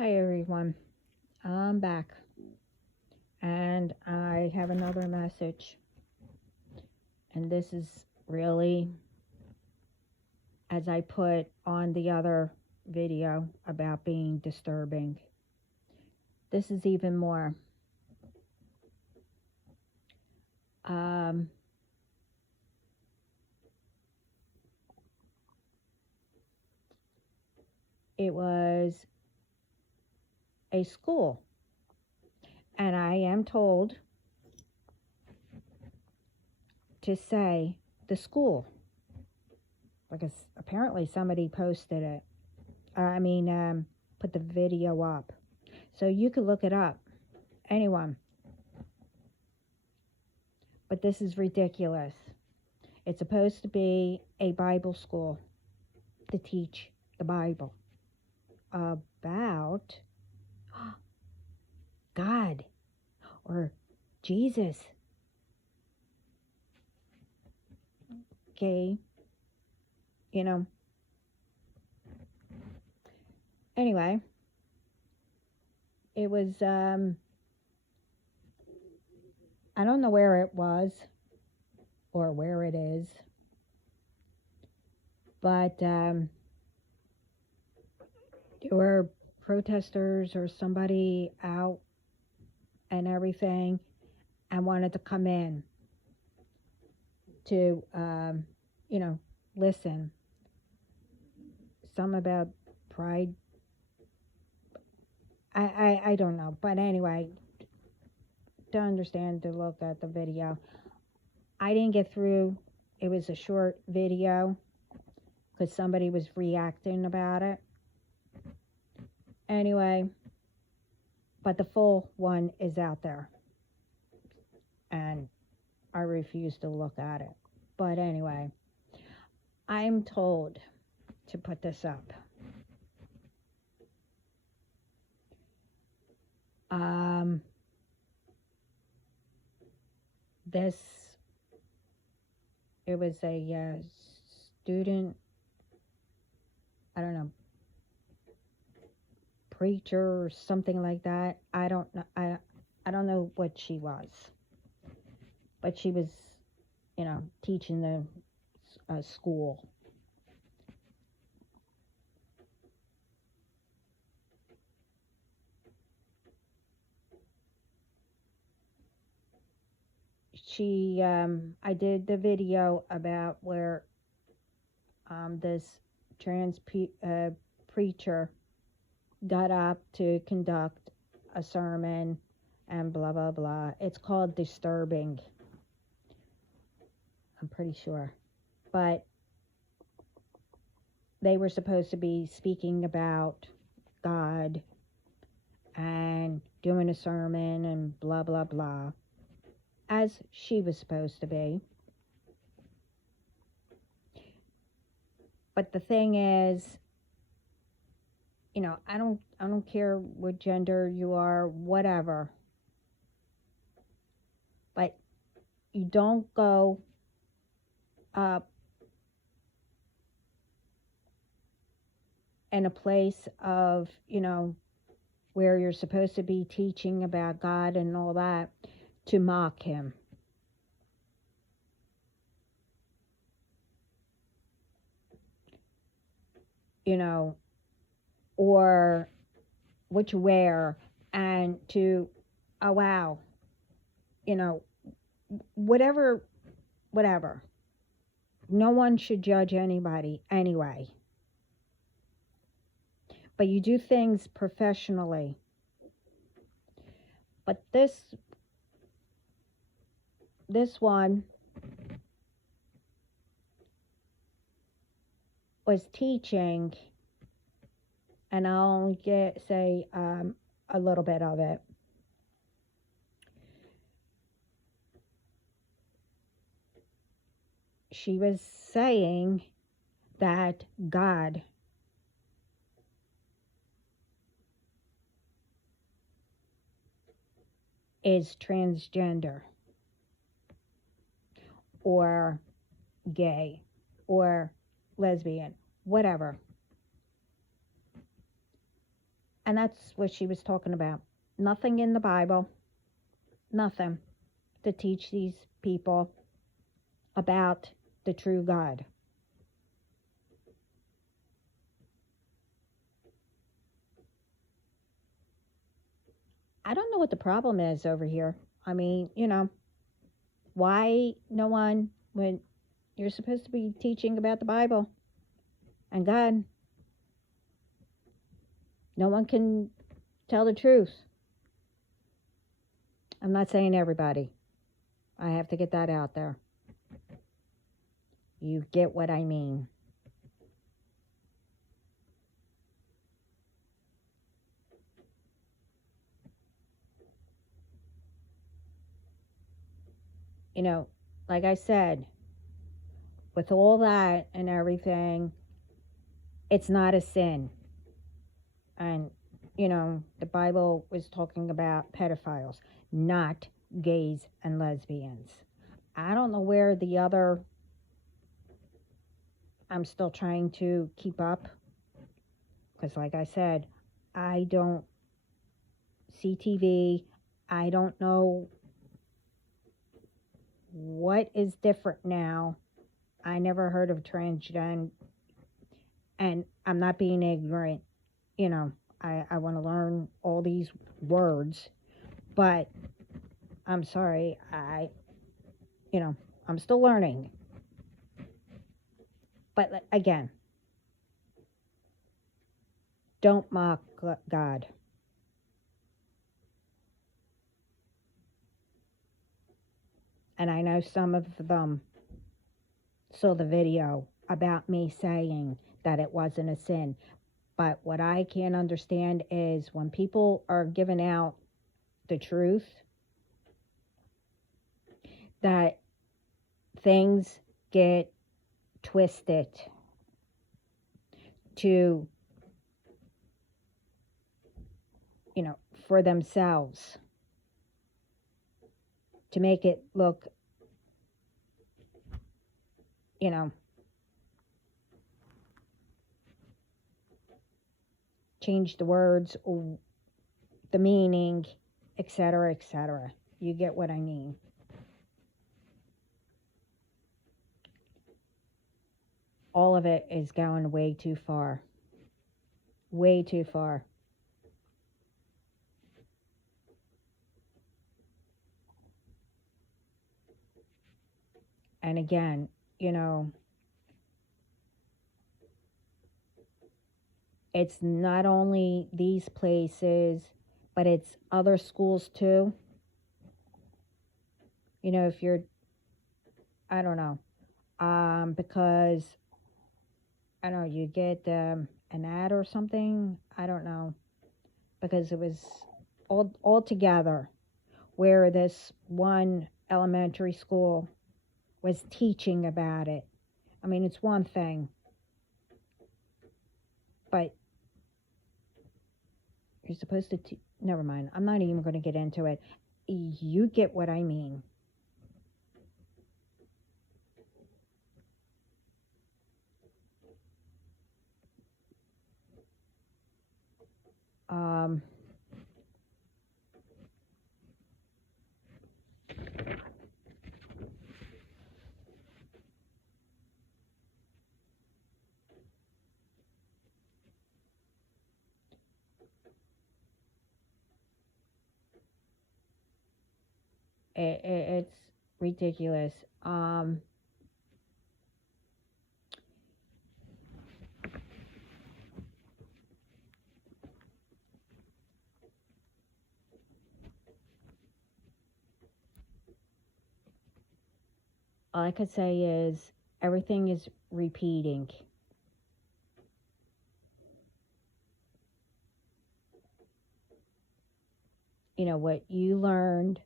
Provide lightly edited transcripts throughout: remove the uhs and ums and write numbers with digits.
Hi everyone, I'm back and I have another message. And this is really, as I put on the other video about being disturbing, this is even more. Um, it was a school, and I am told to say the school because apparently somebody posted it. Put the video up. So you could look it up. Anyone. But this is ridiculous. It's supposed to be a Bible school to teach the Bible about God or Jesus. Okay, you know. Anyway, it was, I don't know where it was or where it is, but there were protesters or somebody out and everything and wanted to come in to, listen. Some about pride. I don't know. But anyway, to understand, to look at the video. I didn't get through. It was a short video because somebody was reacting about it. Anyway, but the full one is out there. And I refuse to look at it. But anyway, I'm told to put this up. It was a student, I don't know, preacher or something like that. I don't know. I don't know what she was, but she was, teaching the school. I did the video about where this trans preacher got up to conduct a sermon and blah, blah, blah. It's called Disturbing. I'm pretty sure. But they were supposed to be speaking about God and doing a sermon and blah, blah, blah, as she was supposed to be. But the thing is, I don't care what gender you are, whatever. But you don't go up in a place of, where you're supposed to be teaching about God and all that to mock him. Or what you wear and to, oh wow, whatever. No one should judge anybody anyway. But you do things professionally. But this one was teaching, and I'll say a little bit of it. She was saying that God is transgender or gay or lesbian, whatever. And that's what she was talking about. Nothing in the Bible, nothing to teach these people about the true God. I don't know what the problem is over here. I mean, why no one, when you're supposed to be teaching about the Bible and God, no one can tell the truth. I'm not saying everybody. I have to get that out there. You get what I mean. Like I said, with all that and everything, it's not a sin. And, the Bible was talking about pedophiles, not gays and lesbians. I don't know where the other, I'm still trying to keep up. Because, like I said, I don't see TV. I don't know what is different now. I never heard of transgender, and I'm not being ignorant. I want to learn all these words, but I'm sorry, I'm still learning. But again, don't mock God. And I know some of them saw the video about me saying that it wasn't a sin. But what I can't understand is when people are giving out the truth, that things get twisted to, for themselves, to make it look, change the words, or the meaning, etc., etc. You get what I mean. All of it is going way too far. Way too far. And again, it's not only these places, but it's other schools too. If you're, I don't know, because, I don't know, you get an ad or something, I don't know, because it was all together where this one elementary school was teaching about it. I mean, it's one thing, but you're supposed to, never mind, I'm not even going to get into it. You get what I mean. It's ridiculous. All I could say is everything is repeating. What you learned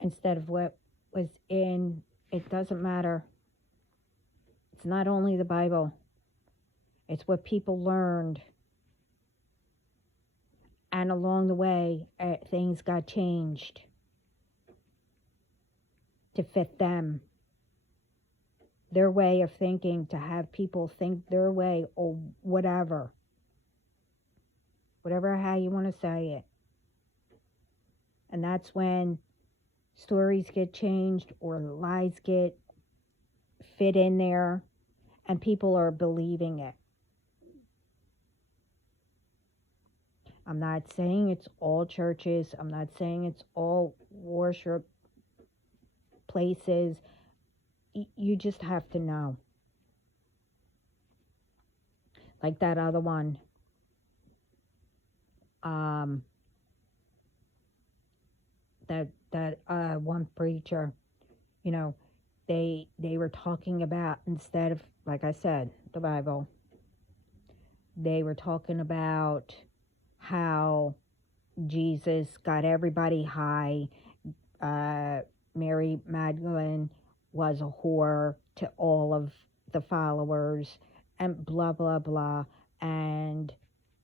instead of what was in, it doesn't matter. It's not only the Bible, it's what people learned. And along the way, things got changed to fit them. their way of thinking, to have people think their way, or whatever how you want to say it. And that's when stories get changed or lies get fit in there and people are believing it. I'm not saying it's all churches. I'm not saying it's all worship places. You just have to know. Like that other one. That one preacher, you know, they were talking about, instead of, like I said, the Bible, they were talking about how Jesus got everybody high. Mary Magdalene was a whore to all of the followers, and blah, blah, blah. And,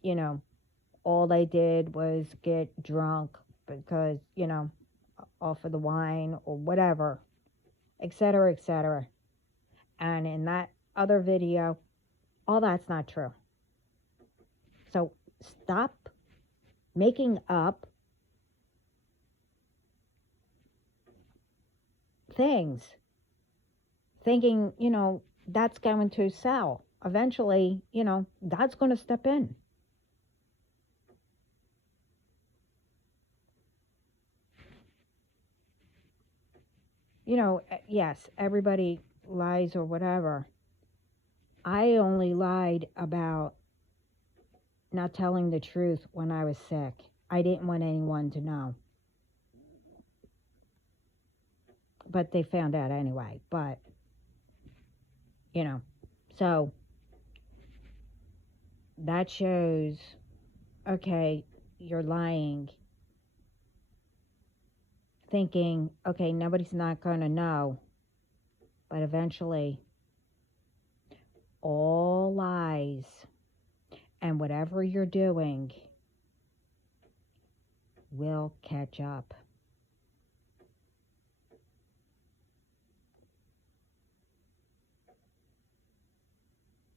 you know, all they did was get drunk because, you know, off of the wine or whatever, etc., etc. And in that other video, all that's not true. So stop making up things, thinking, you know, that's going to sell. Eventually, you know, God's going to step in. You know, yes, everybody lies or whatever. I only lied about not telling the truth when I was sick. I didn't want anyone to know. But they found out anyway. But, you know, so that shows, okay, you're lying. Thinking, okay, nobody's not going to know. But eventually, all lies and whatever you're doing will catch up.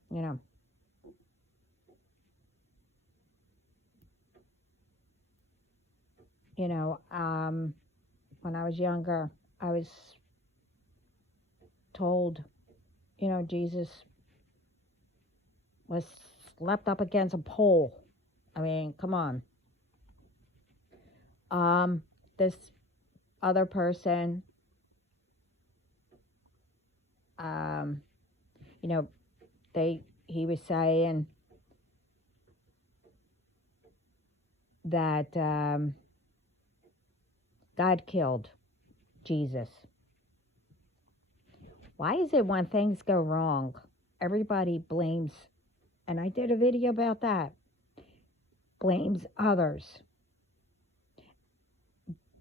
You know, when I was younger, I was told, you know, Jesus was slapped up against a pole. I mean, come on. This other person, you know, he was saying that God killed Jesus. Why is it when things go wrong, everybody blames, and I did a video about that, blames others,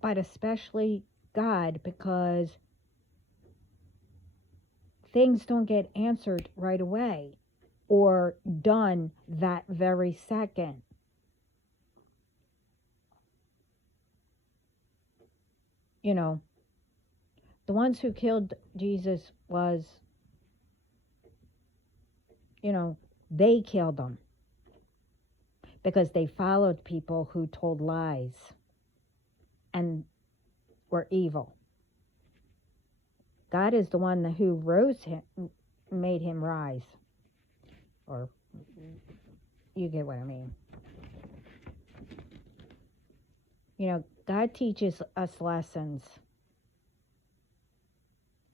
but especially God, because things don't get answered right away or done that very second. You know, the ones who killed Jesus was, you know, they killed him because they followed people who told lies and were evil. God is the one who rose him, made him rise. Or, you get what I mean. You know, God teaches us lessons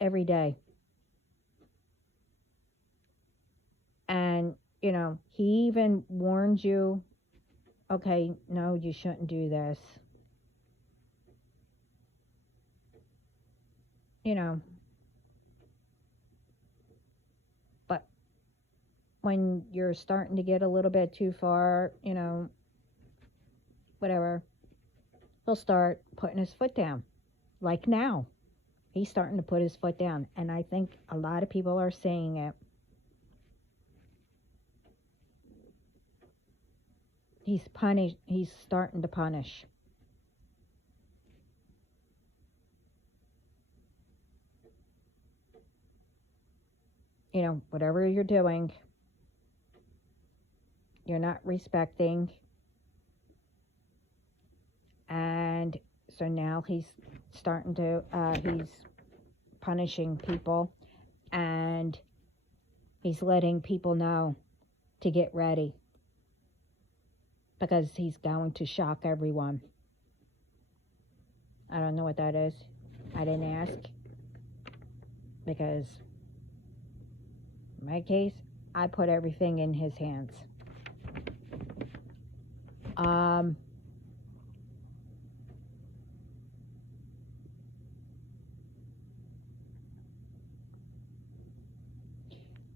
every day. And, you know, he even warns you, okay, no, you shouldn't do this. You know, but when you're starting to get a little bit too far, you know, whatever, he'll start putting his foot down. Like now, he's starting to put his foot down. And I think a lot of people are saying it. He's starting to punish. whatever you're doing, you're not respecting. And so now he's punishing people, and he's letting people know to get ready because he's going to shock everyone. I don't know what that is. I didn't ask, because in my case, I put everything in his hands.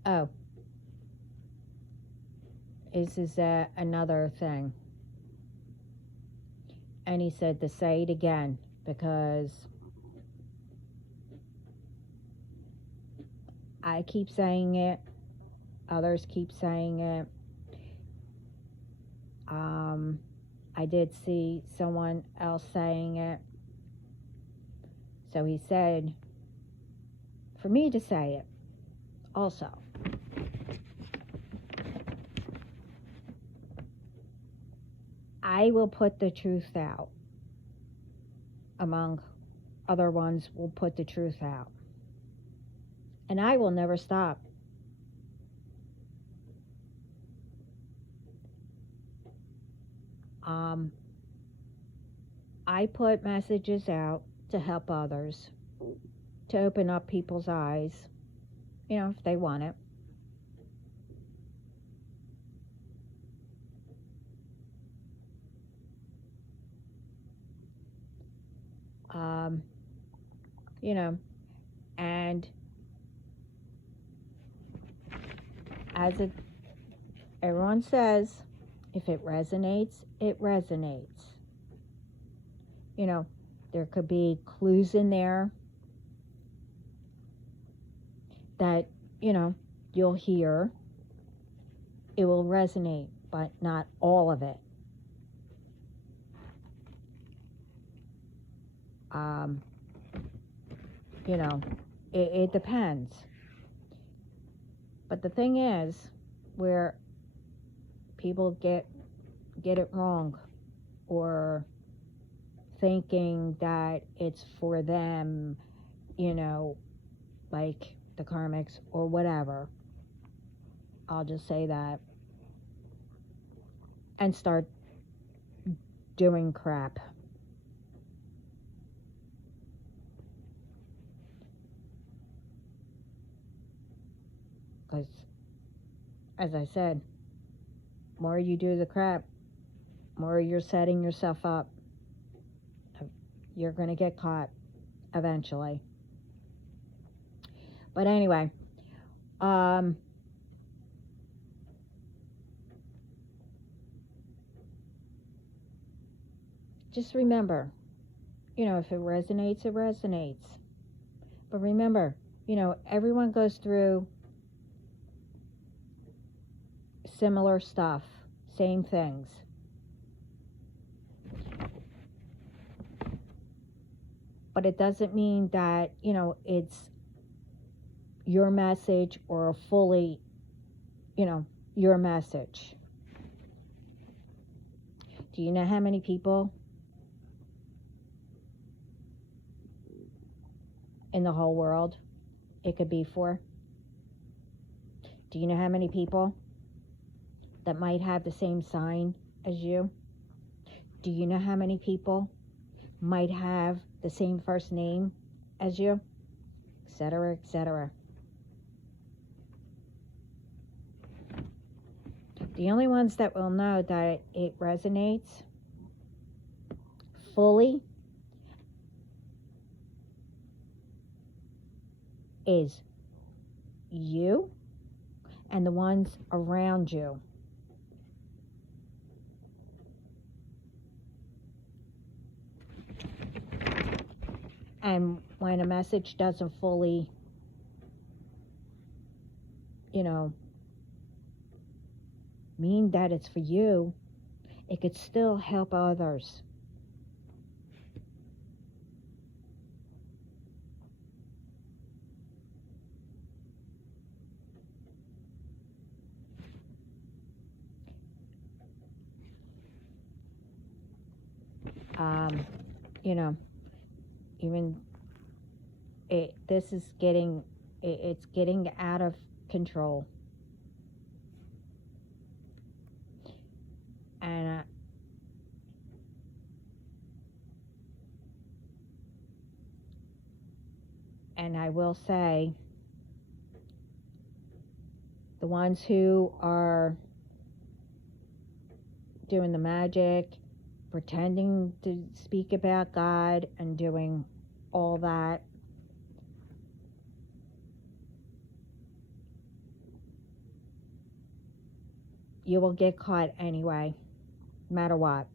Oh, this is another thing. And he said to say it again, because I keep saying it, others keep saying it. I did see someone else saying it. So he said for me to say it also. I will put the truth out. Among other ones will put the truth out. And I will never stop. I put messages out to help others, to open up people's eyes, if they want it. And as everyone says, if it resonates, it resonates. There could be clues in there that, you'll hear. It will resonate, but not all of it. It depends. But the thing is, where people get it wrong, or thinking that it's for them, like the karmics or whatever. I'll just say that. And start doing crap. Because, as I said, more you do the crap, more you're setting yourself up. You're going to get caught eventually. But anyway, just remember, if it resonates, it resonates. But remember, everyone goes through similar stuff, same things. But it doesn't mean that, it's your message or fully, your message. Do you know how many people in the whole world it could be for? Do you know how many people that might have the same sign as you? Do you know how many people might have the same first name as you? Etc., etc. The only ones that will know that it resonates fully is you and the ones around you. And when a message doesn't fully, mean that it's for you, it could still help others. You know, even this is getting, it's getting out of control. And I will say, the ones who are doing the magic, pretending to speak about God and doing all that, you will get caught anyway, no matter what.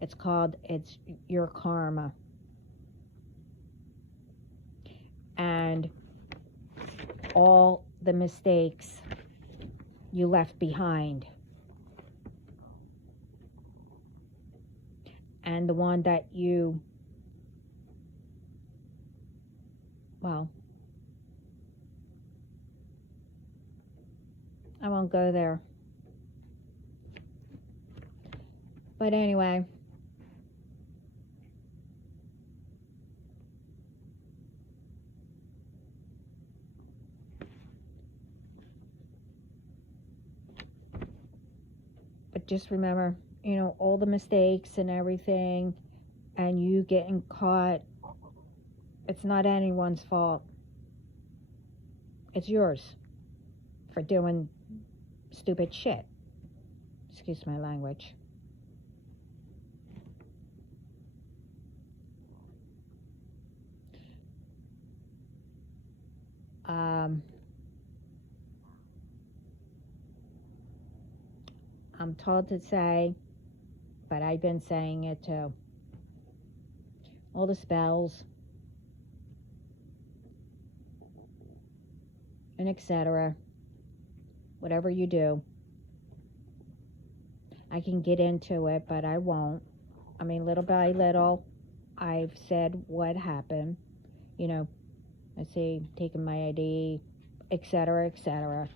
It's your karma. And all the mistakes you left behind. And the one that you, well, I won't go there. But anyway, but just remember, all the mistakes and everything, and you getting caught, it's not anyone's fault. It's yours for doing stupid shit. Excuse my language. I'm told to say, but I've been saying it too. All the spells and etc. Whatever you do, I can get into it, but I won't. I mean, little by little, I've said what happened. Let's see, taking my ID, etc., etc.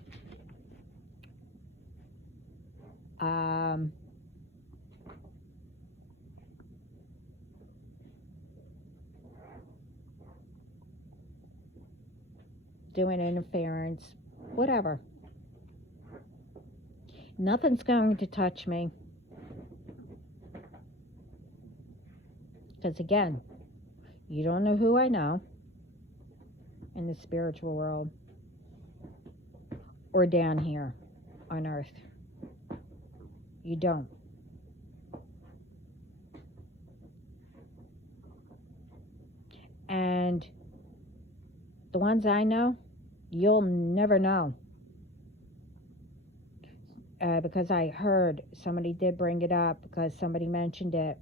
Doing interference, whatever. Nothing's going to touch me. Because again, you don't know who I know in the spiritual world or down here on earth. You don't. And the ones I know, you'll never know. Because I heard somebody did bring it up, because somebody mentioned it.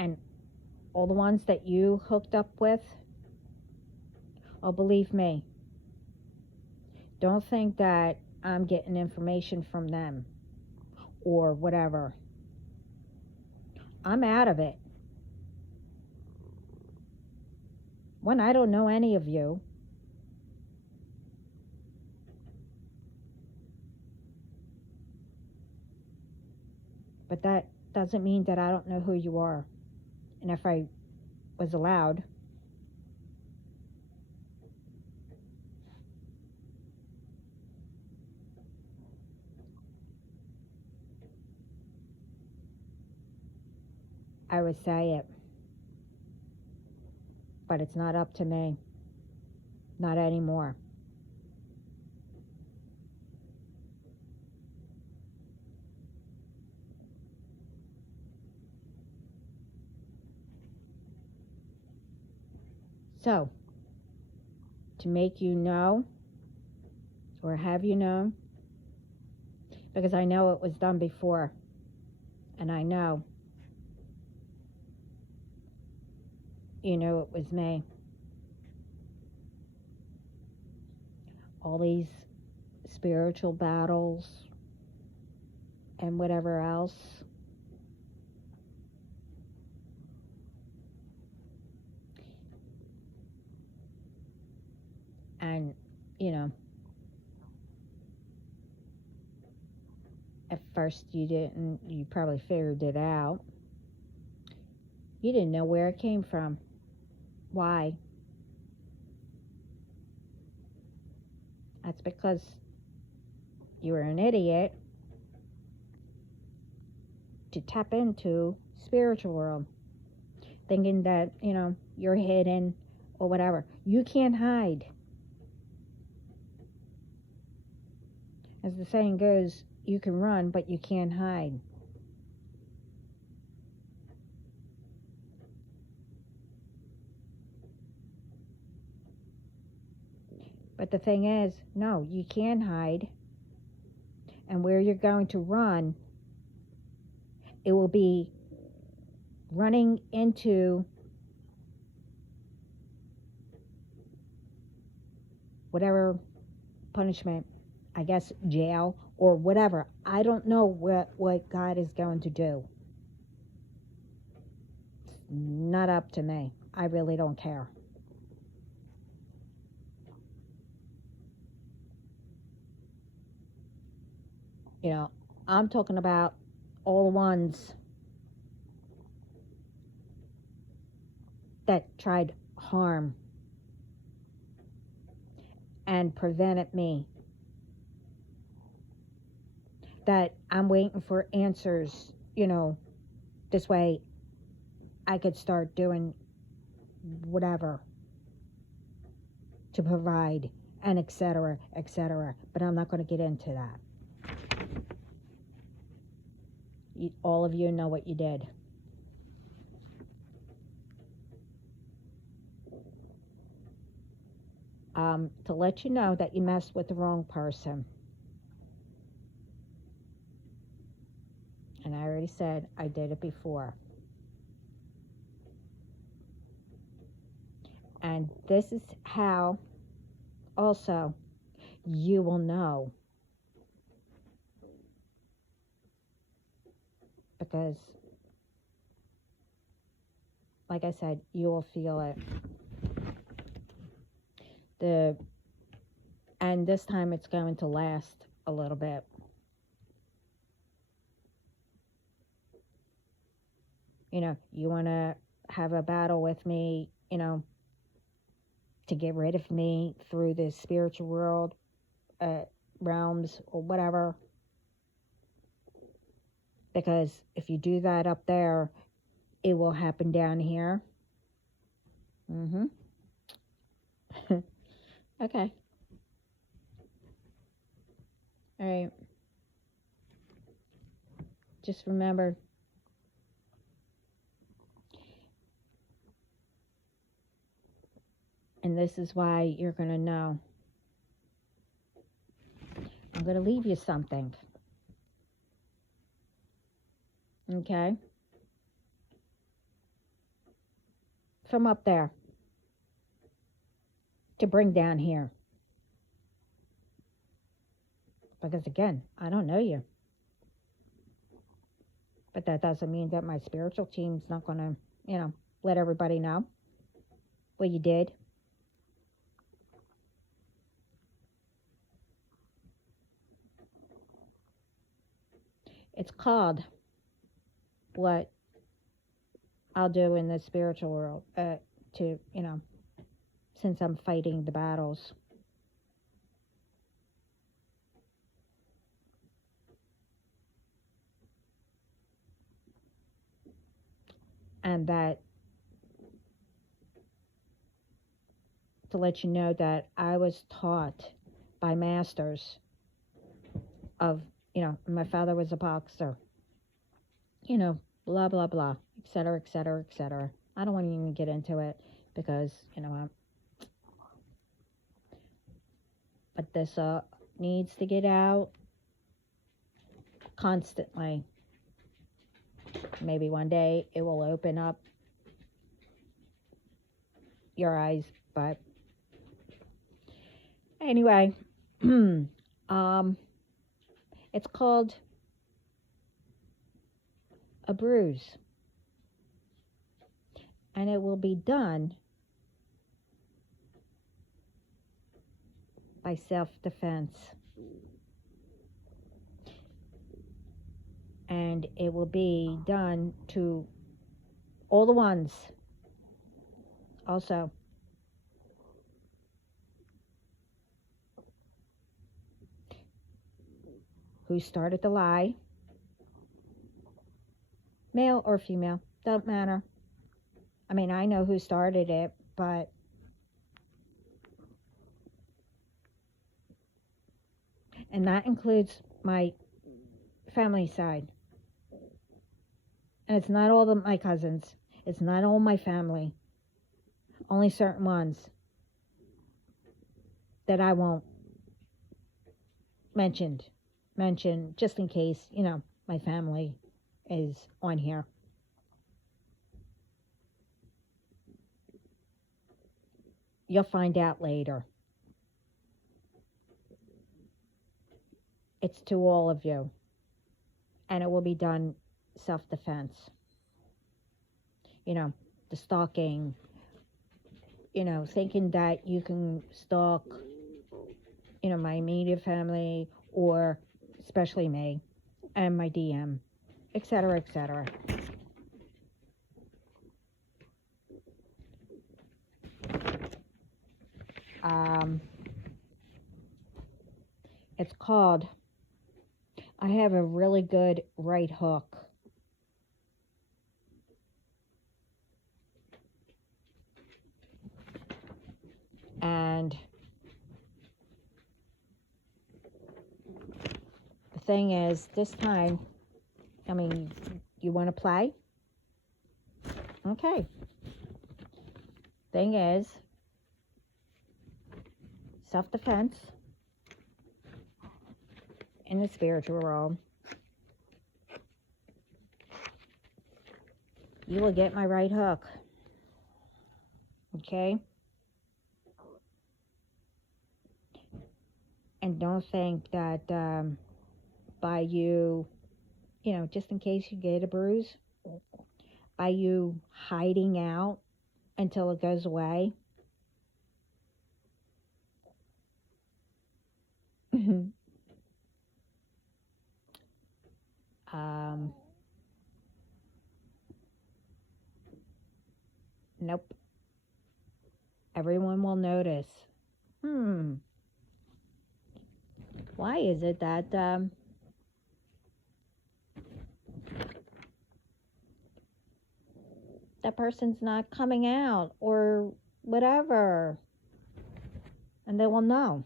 And all the ones that you hooked up with, oh, believe me, don't think that I'm getting information from them or whatever. I'm out of it. One, I don't know any of you. But that doesn't mean that I don't know who you are. And if I was allowed, I would say it. But it's not up to me. Not anymore. So, to make you know, or have you known, because I know it was done before, and I know, it was me. All these spiritual battles and whatever else. you know, at first you probably figured it out. You didn't know where it came from. Why? That's because you were an idiot to tap into spiritual world, thinking that, you're hidden or whatever. You can't hide. As the saying goes, you can run, but you can't hide. But the thing is, no, you can hide. And where you're going to run, it will be running into whatever punishment, I guess jail or whatever. I don't know what God is going to do. It's not up to me. I really don't care. I'm talking about all the ones that tried harm and prevented me. That I'm waiting for answers, this way I could start doing whatever to provide and etc. etc. But I'm not going to get into that. All of you know what you did. To let you know that you messed with the wrong person. And I already said I did it before. And this is how also you will know. Because, like I said, you will feel it. And this time it's going to last a little bit. You want to have a battle with me, to get rid of me through the spiritual world, realms, or whatever. Because if you do that up there, it will happen down here. Okay. All right. Just remember, and this is why you're going to know. I'm going to leave you something. Okay? From up there to bring down here. Because again, I don't know you. But that doesn't mean that my spiritual team's not going to, let everybody know what you did. It's called what I'll do in the spiritual world to, since I'm fighting the battles. And that, to let you know that I was taught by masters of, my father was a boxer, blah, blah, blah, etc., etc., etc. I don't want to even get into it because, but this needs to get out constantly. Maybe one day it will open up your eyes, but anyway, it's called a bruise, and it will be done by self-defense. And it will be done to all the ones also who started the lie, male or female, don't matter. I mean, I know who started it, but and that includes my family side. And it's not all my cousins. It's not all my family. Only certain ones that I won't mention just in case, my family is on here. You'll find out later. It's to all of you. And it will be done self-defense. The stalking, thinking that you can stalk, my immediate family or especially me and my DM, etc., etc. It's called, I have a really good right hook. And the thing is, this time, you want to play? Okay. Thing is, self-defense in the spiritual world. You will get my right hook. Okay? And don't think that by you, just in case you get a bruise, by you hiding out until it goes away, nope. Everyone will notice. Why is it that that person's not coming out or whatever? And they will know.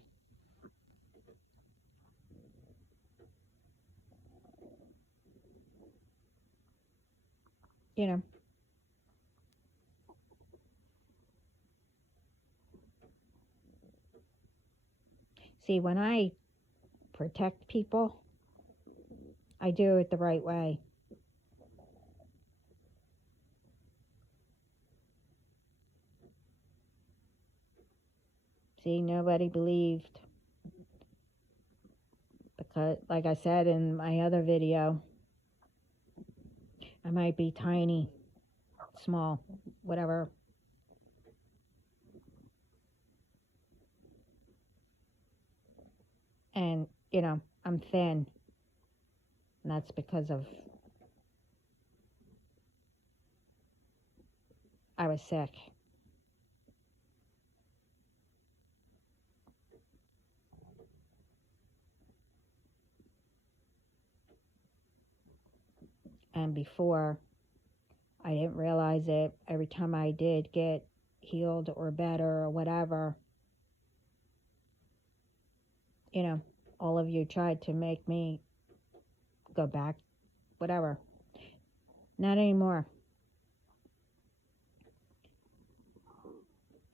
See, when I protect people, I do it the right way. See, nobody believed. Because, like I said in my other video, I might be tiny, small, whatever. And, I'm thin. And that's because of I was sick. And before, I didn't realize it. Every time I did get healed or better or whatever, all of you tried to make me go back, whatever. Not anymore.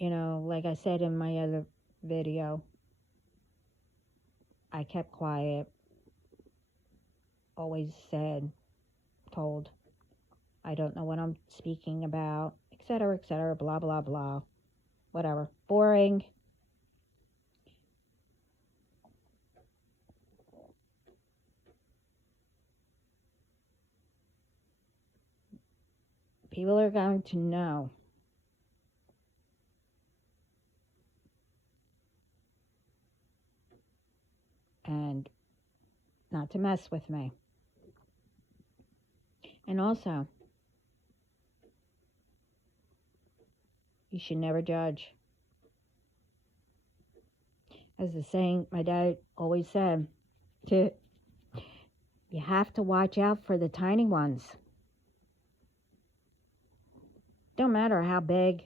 Like I said in my other video, I kept quiet, always said, told, I don't know what I'm speaking about, etc., blah, blah, blah, whatever. Boring. People are going to know. and not to mess with me. And also, you should never judge. As the saying my dad always said, you have to watch out for the tiny ones. Don't matter how big,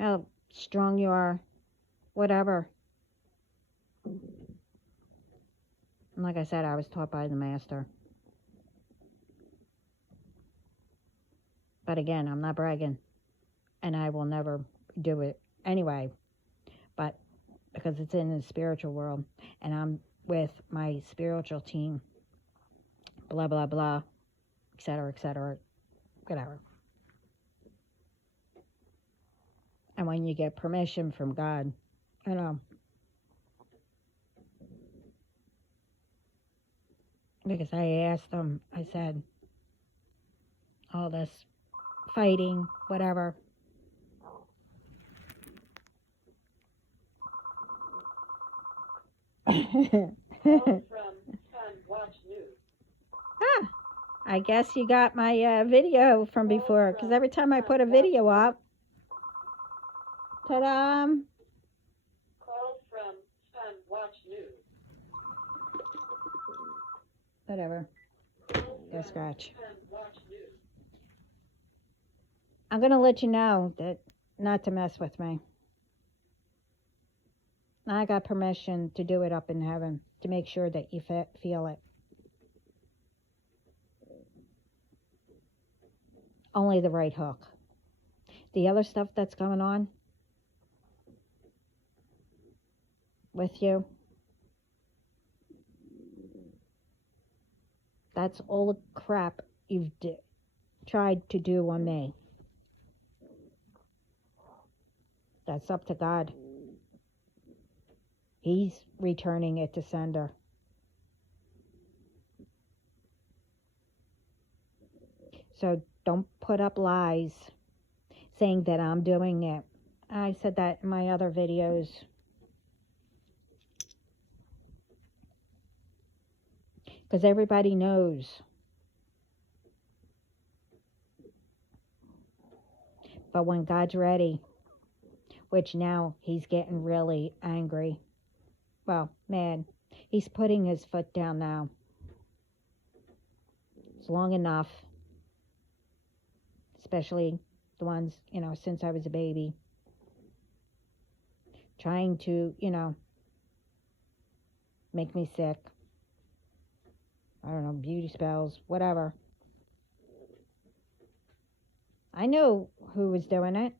how strong you are, whatever. And like I said, I was taught by the master. But again, I'm not bragging. And I will never do it anyway. But because it's in the spiritual world. And I'm with my spiritual team. Blah, blah, blah. Etc., etc. Whatever. And when you get permission from God, you know. Because I asked them, I said, all this fighting, whatever. I guess you got my video from before, because every time I put a video up, ta-da! Call from Sun Watch News. Whatever. Go scratch. I'm going to let you know that not to mess with me. I got permission to do it up in heaven, to make sure that you feel it. Only the right hook. The other stuff that's going on with you, that's all the crap you've tried to do on me. That's up to God. He's returning it to sender. So don't put up lies saying that I'm doing it. I said that in my other videos. Because everybody knows. But when God's ready, which now he's getting really angry. Well, mad. He's putting his foot down now. It's long enough. Especially the ones, since I was a baby. Trying to, make me sick. I don't know, beauty spells, whatever. I knew who was doing it.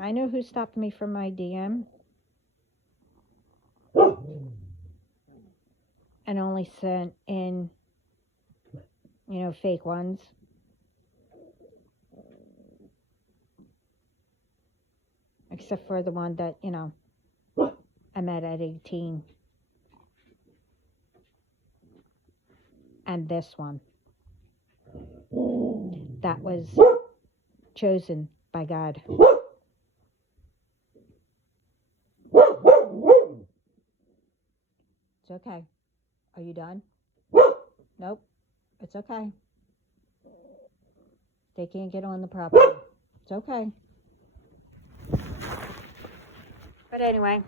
I knew who stopped me from my DM. And only sent in, fake ones. Except for the one that, I met at 18. And this one. That was chosen by God. It's okay. Are you done? Nope. It's okay. They can't get on the property. It's okay. But anyway,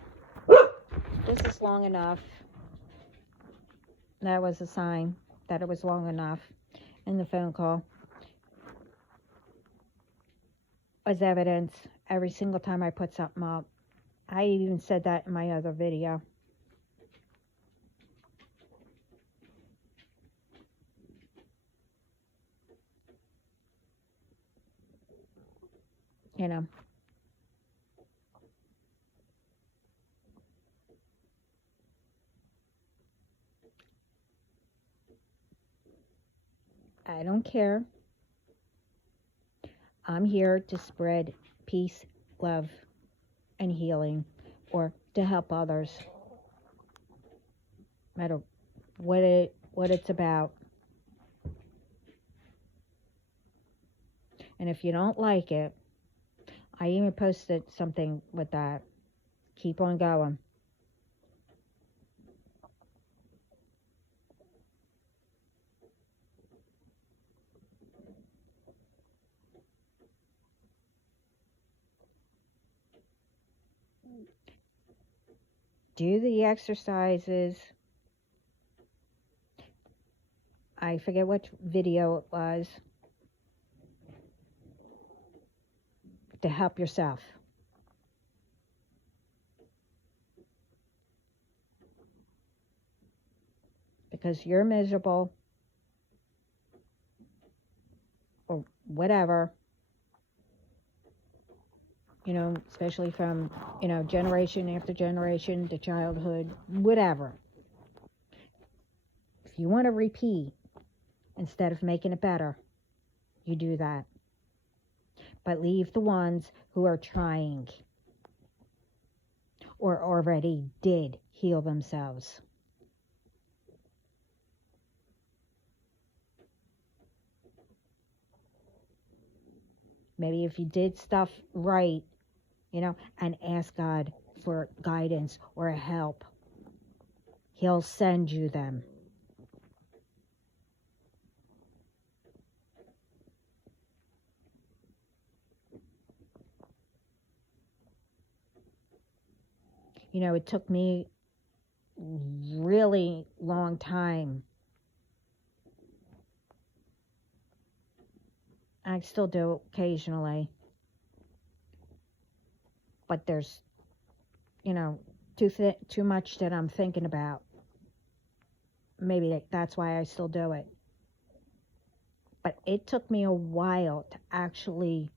this is long enough. That was a sign that it was long enough. And the phone call was evidence every single time I put something up. I even said that in my other video. I don't care. I'm here to spread peace, love, and healing, or to help others. No matter what it's about. And if you don't like it, I even posted something with that. Keep on going. Do the exercises. I forget what video it was, to help yourself. Because you're miserable or whatever, especially from, generation after generation to childhood, whatever. If you want to repeat instead of making it better, you do that. But leave the ones who are trying or already did heal themselves. Maybe if you did stuff right, and ask God for guidance or help, He'll send you them. It took me really long time. I still do occasionally. But there's, too much that I'm thinking about. Maybe that's why I still do it. But it took me a while to actually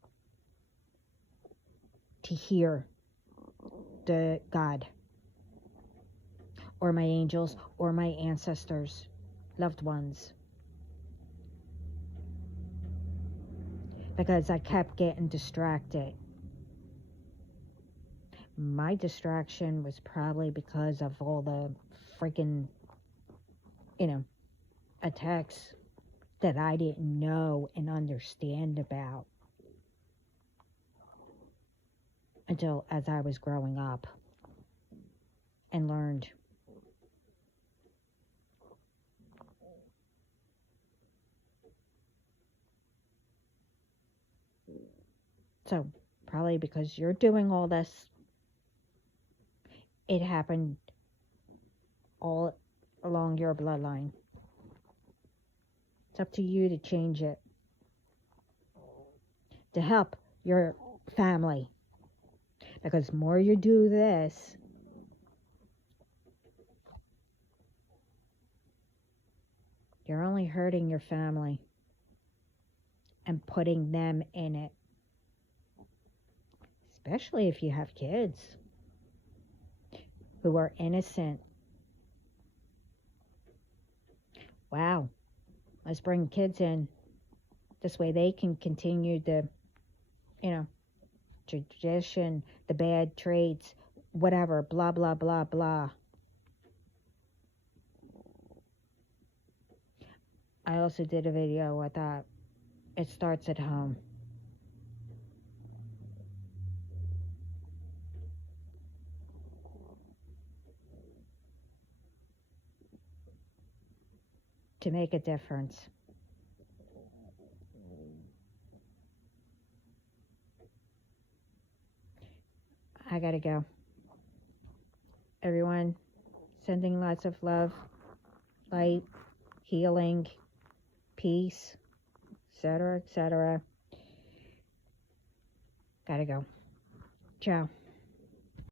to hear the God or my angels or my ancestors, loved ones. Because I kept getting distracted. My distraction was probably because of all the freaking, attacks that I didn't know and understand about until as I was growing up and learned. So, probably because you're doing all this, it happened all along your bloodline. It's up to you to change it, to help your family. Because the more you do this, you're only hurting your family and putting them in it. Especially if you have kids who are innocent. Wow, let's bring kids in. This way they can continue the, tradition, the bad traits, whatever, blah, blah, blah, blah. I also did a video with that. It starts at home. To make a difference. I gotta go. Everyone, sending lots of love, light, healing, peace, etc., etc. Gotta go. Ciao.